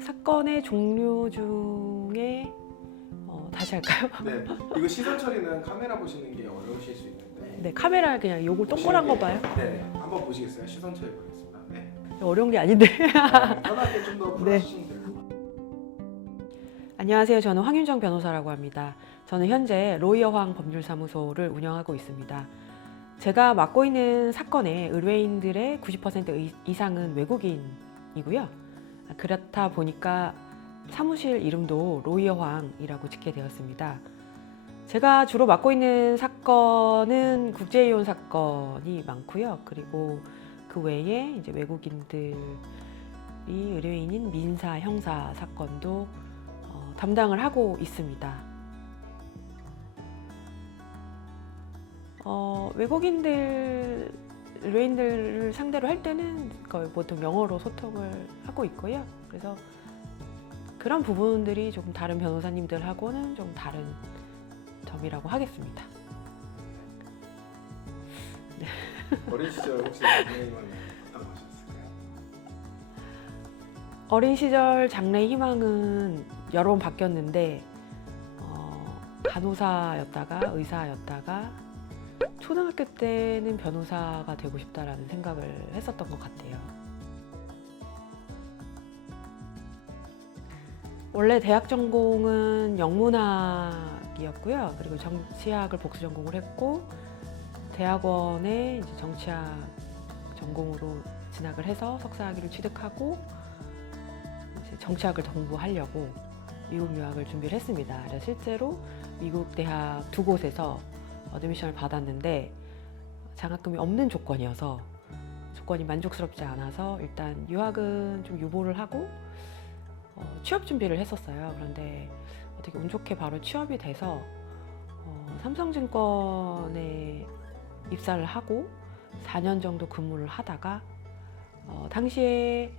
사건의 종류 중에 다시 할까요? 네, 이거 시선 처리는 카메라 보시는 게 어려우실 수 있는데. 네, 카메라 그냥 요걸 동그란 거 봐요. 네, 한번 보시겠어요? 시선 처리 보겠습니다. 네. 어려운 게 아닌데. 편하게 좀 더 네. 풀어주시면 돼요. 안녕하세요. 저는 황윤정 변호사라고 합니다. 저는 현재 로이어황 법률사무소를 운영하고 있습니다. 제가 맡고 있는 사건의 의뢰인들의 90% 이상은 외국인이고요. 그렇다 보니까 사무실 이름도 로이어황이라고 짓게 되었습니다. 제가 주로 맡고 있는 사건은 국제이혼 사건이 많고요. 그리고 그 외에 이제 외국인들이 의뢰인인 민사, 형사 사건도 담당을 하고 있습니다. 외국인들, 의뢰인들을 상대로 할 때는 거의 보통 영어로 소통을 하고 있고요. 그래서 그런 부분들이 조금 다른 변호사님들하고는 좀 다른 점이라고 하겠습니다. 어린 시절 혹시 장래희망 어떤 것이었을까요? 어린 시절 장래 희망은 여러 번 바뀌었는데 간호사였다가 의사였다가 초등학교 때는 변호사가 되고 싶다라는 생각을 했었던 것 같아요. 원래 대학 전공은 영문학이었고요. 그리고 정치학을 복수 전공을 했고 대학원에 이제 정치학 전공으로 진학을 해서 석사학위를 취득하고 이제 정치학을 공부하려고 미국 유학을 준비를 했습니다. 그래서 실제로 미국 대학 두 곳에서 어드미션을 받았는데 장학금이 없는 조건이어서 조건이 만족스럽지 않아서 일단 유학은 좀 유보를 하고 취업 준비를 했었어요. 그런데 어떻게 운 좋게 바로 취업이 돼서 삼성증권에 입사를 하고 4년 정도 근무를 하다가 당시에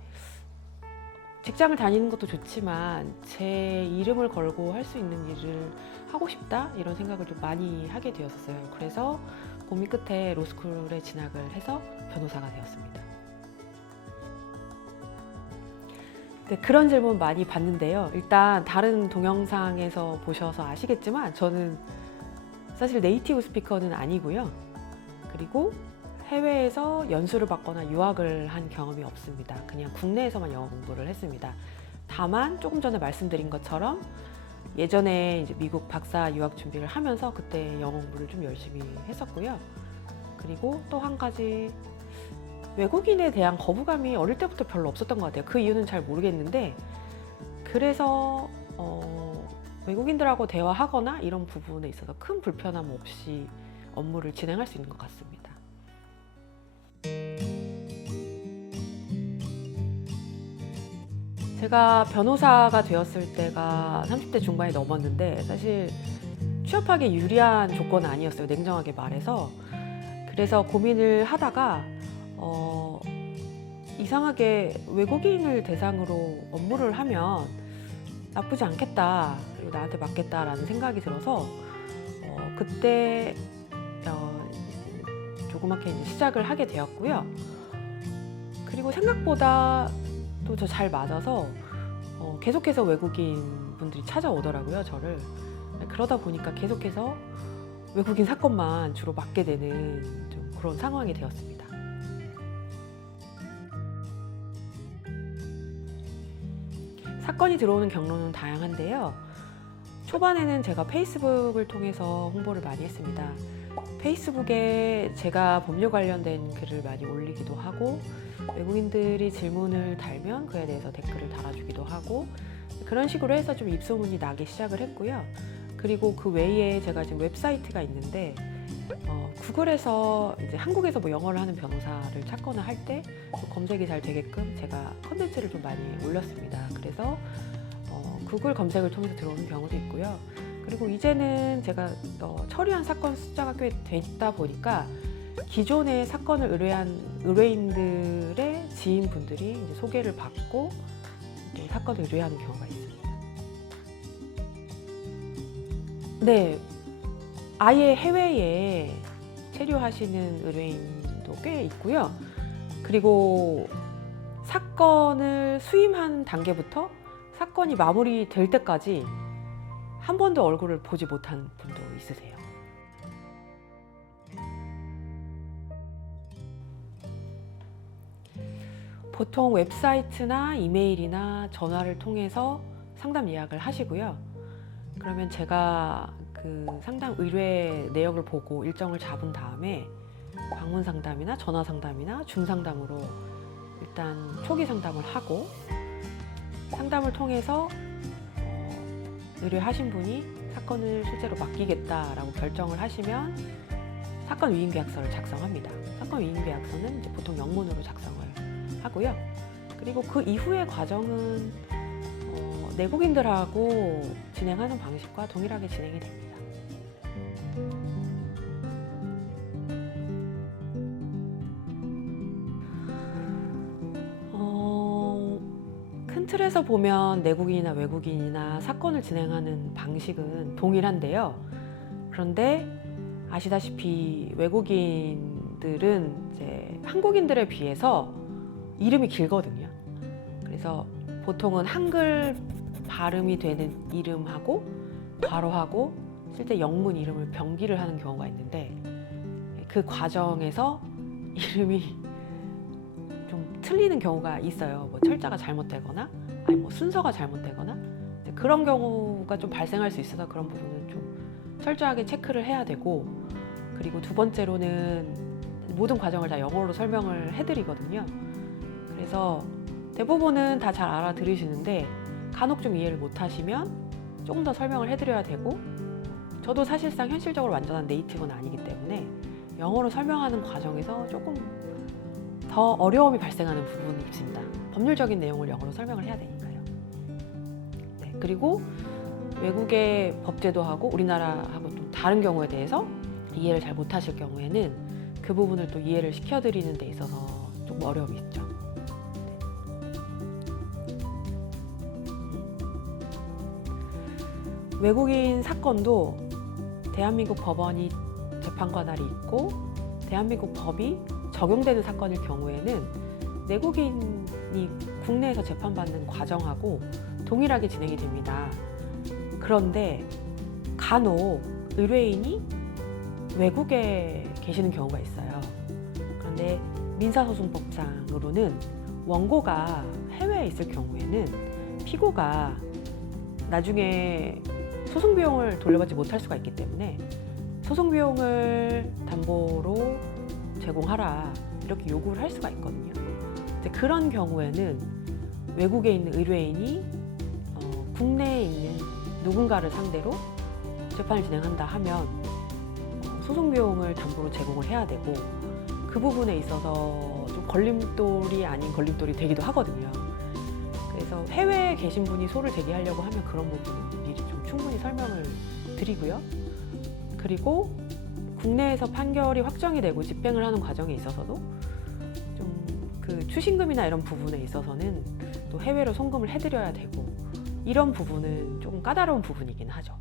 직장을 다니는 것도 좋지만 제 이름을 걸고 할 수 있는 일을 하고 싶다 이런 생각을 좀 많이 하게 되었어요. 그래서 고민 끝에 로스쿨에 진학을 해서 변호사가 되었습니다. 네, 그런 질문 많이 받는데요. 일단 다른 동영상에서 보셔서 아시겠지만 저는 사실 네이티브 스피커는 아니고요. 그리고 해외에서 연수를 받거나 유학을 한 경험이 없습니다. 그냥 국내에서만 영어 공부를 했습니다. 다만 조금 전에 말씀드린 것처럼 예전에 이제 미국 박사 유학 준비를 하면서 그때 영어 공부를 좀 열심히 했었고요. 그리고 또 한 가지 외국인에 대한 거부감이 어릴 때부터 별로 없었던 것 같아요. 그 이유는 잘 모르겠는데 그래서 외국인들하고 대화하거나 이런 부분에 있어서 큰 불편함 없이 업무를 진행할 수 있는 것 같습니다. 제가 변호사가 되었을 때가 30대 중반이 넘었는데 사실 취업하기 유리한 조건은 아니었어요. 냉정하게 말해서. 그래서 고민을 하다가 이상하게 외국인을 대상으로 업무를 하면 나쁘지 않겠다, 그리고 나한테 맞겠다라는 생각이 들어서 그때 조그맣게 이제 시작을 하게 되었고요. 그리고 생각보다 또 저 잘 맞아서 계속해서 외국인 분들이 찾아오더라고요, 저를. 그러다 보니까 계속해서 외국인 사건만 주로 맡게 되는 좀 그런 상황이 되었습니다. 사건이 들어오는 경로는 다양한데요. 초반에는 제가 페이스북을 통해서 홍보를 많이 했습니다. 페이스북에 제가 법률 관련된 글을 많이 올리기도 하고 외국인들이 질문을 달면 그에 대해서 댓글을 달아주기도 하고 그런 식으로 해서 좀 입소문이 나기 시작을 했고요. 그리고 그 외에 제가 지금 웹사이트가 있는데 구글에서 이제 한국에서 뭐 영어를 하는 변호사를 찾거나 할 때 검색이 잘 되게끔 제가 컨텐츠를 좀 많이 올렸습니다. 그래서 구글 검색을 통해서 들어오는 경우도 있고요. 그리고 이제는 제가 처리한 사건 숫자가 꽤 됐다 보니까 기존의 사건을 의뢰한 의뢰인들의 지인분들이 이제 소개를 받고 이제 사건을 의뢰하는 경우가 있습니다. 네, 아예 해외에 체류하시는 의뢰인도 꽤 있고요. 그리고 사건을 수임한 단계부터 사건이 마무리될 때까지 한 번도 얼굴을 보지 못한 분도 있으세요. 보통 웹사이트나 이메일이나 전화를 통해서 상담 예약을 하시고요. 그러면 제가 그 상담 의뢰 내역을 보고 일정을 잡은 다음에 방문 상담이나 전화 상담이나 중상담으로 일단 초기 상담을 하고, 상담을 통해서 의뢰하신 분이 사건을 실제로 맡기겠다라고 결정을 하시면 사건 위임 계약서를 작성합니다. 사건 위임 계약서는 이제 보통 영문으로 작성을 하고요. 그리고 그 이후의 과정은 내국인들하고 진행하는 방식과 동일하게 진행이 됩니다. 큰 틀에서 보면 내국인이나 외국인이나 사건을 진행하는 방식은 동일한데요. 그런데 아시다시피 외국인들은 이제 한국인들에 비해서 이름이 길거든요. 그래서 보통은 한글 발음이 되는 이름하고 괄호하고 실제 영문 이름을 병기를 하는 경우가 있는데, 그 과정에서 이름이 좀 틀리는 경우가 있어요. 뭐 철자가 잘못되거나 아니 뭐 순서가 잘못되거나 그런 경우가 좀 발생할 수 있어서 그런 부분은 좀 철저하게 체크를 해야 되고, 그리고 두 번째로는 모든 과정을 다 영어로 설명을 해드리거든요. 그래서 대부분은 다 잘 알아들으시는데 간혹 좀 이해를 못하시면 조금 더 설명을 해드려야 되고, 저도 사실상 현실적으로 완전한 네이티브는 아니기 때문에 영어로 설명하는 과정에서 조금 더 어려움이 발생하는 부분이 있습니다. 법률적인 내용을 영어로 설명을 해야 되니까요. 네, 그리고 외국의 법제도하고 우리나라하고 좀 다른 경우에 대해서 이해를 잘 못하실 경우에는 그 부분을 또 이해를 시켜드리는 데 있어서 좀 어려움이 있죠. 외국인 사건도 대한민국 법원이 재판관할이 있고 대한민국 법이 적용되는 사건일 경우에는 내국인이 국내에서 재판받는 과정하고 동일하게 진행이 됩니다. 그런데 간혹 의뢰인이 외국에 계시는 경우가 있어요. 그런데 민사소송법상으로는 원고가 해외에 있을 경우에는 피고가 나중에 소송 비용을 돌려받지 못할 수가 있기 때문에 소송 비용을 담보로 제공하라 이렇게 요구를 할 수가 있거든요. 이제 그런 경우에는 외국에 있는 의뢰인이 국내에 있는 누군가를 상대로 재판을 진행한다 하면 소송 비용을 담보로 제공을 해야 되고, 그 부분에 있어서 좀 걸림돌이 아닌 걸림돌이 되기도 하거든요. 그래서 해외에 계신 분이 소를 제기하려고 하면 그런 부분은 미리 좀 충분히 설명을 드리고요. 그리고 국내에서 판결이 확정이 되고 집행을 하는 과정에 있어서도 좀 그 추신금이나 이런 부분에 있어서는 또 해외로 송금을 해드려야 되고, 이런 부분은 조금 까다로운 부분이긴 하죠.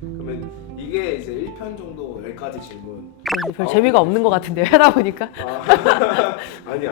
그러면 이게 이제 1편 정도 10가지 질문. 별 재미가 없는 것 같은데요, 하다 보니까. 아니.